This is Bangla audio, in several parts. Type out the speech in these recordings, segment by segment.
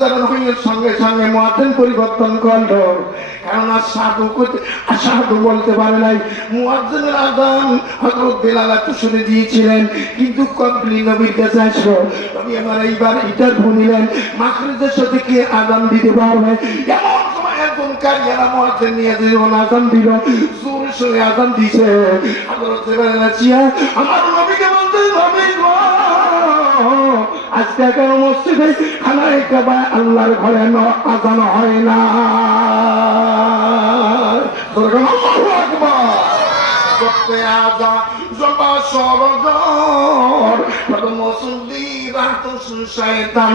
উচ্চারণ হইলে সঙ্গে সঙ্গে মুয়াজ্জিন পরিবর্তন করল কেননা সাধু করতে- সাধু বলতে পারে নাই। মুয়াজ্জিনের আজান হযরত বেলাল একটু শুনে দিয়েছিলেন, কিন্তু কমপ্লি নবীর কাছে আসলো। নবী আমার এইবার ইন্টারভিউ নিলেন। মাখরিজের সাথে কে আজান দিতে পারবে? এমন সময় একজন কারিয়ারা মুয়াজ্জিন নিয়ে যে আজান দিল। জোরে সোরে আজান দিছে। চিয়া আমার নবী আজকে কেন মসজিদে খানায় কাবায় আল্লাহর ঘরে ন- আজান হয় না। জবা সরজর কত মুসল্লি শয়তান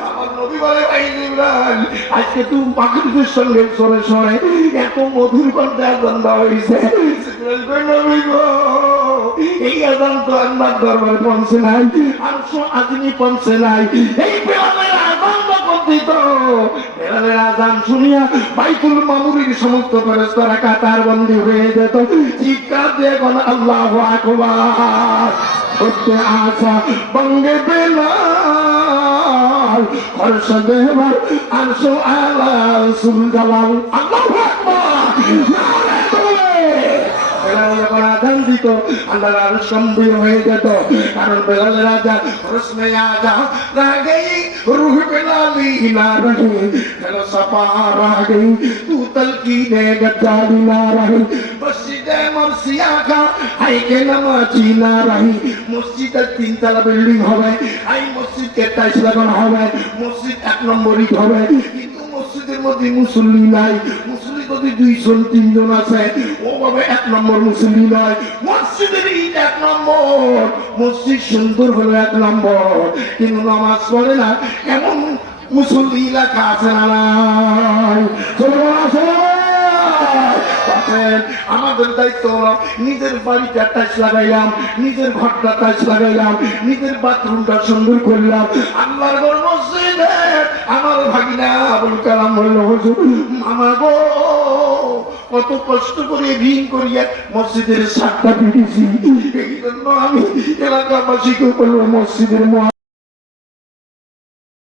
আমার নবী বলে, ভাই জিবরাইল আজকে তুমি পাখিদের সঙ্গে সরে সরে এত মধুর কণ্ঠে আজান হয়েছে। এই আজান তো আল্লাহর দরবারে পৌঁছে নাই আরশো আদিনি পৌঁছে নাই। এই বেলালের আজান যখন দিত বেলালের আজান শুনিয়া বাইতুল মামুরির সমস্ত ফেরেশতারা কাতার বন্দী হয়ে যেত। চিৎকার দিয়ে কোন আল্লাহ আকবার। করতে আসা বঙ্গে আরশো আলা আকবার। যখন আজান দিত তিনতলা বিল্ডিং হবে এই মসজিদকে টাইস লাগানো হবে, মসজিদ এক নম্বরই হবে। কিন্তু মসজিদের মধ্যে মুসল্লি নাই মুসল্লি যদি দুইজন, তিনজন আছে। ওভাবে এক নম্বর মুসল্লি নয়। মসজিদের ঈদ এক নম্বর, মসজিদ সুন্দর হলো এক নম্বর। কিন্তু নামাজ পড়ে না এমন মুসল্লি লেখা আছে না আমাদের দায়িত্ব হলো নিজের বাড়িটা টাচ লাগাইলাম, নিজের ঘরটা টাচ লাগাইলাম, নিজের বাথরুমটা সুন্দর করলাম। আল্লাহর মসজিদে, আমার ভাগিনা আবুল কালাম বলল, হুজুর, মামা গো কত কষ্ট করে ঋণ করিয়া মসজিদের সাতটা পিটিছি। এই জন্য আমি এলাকাবাসীকে বলব মসজিদের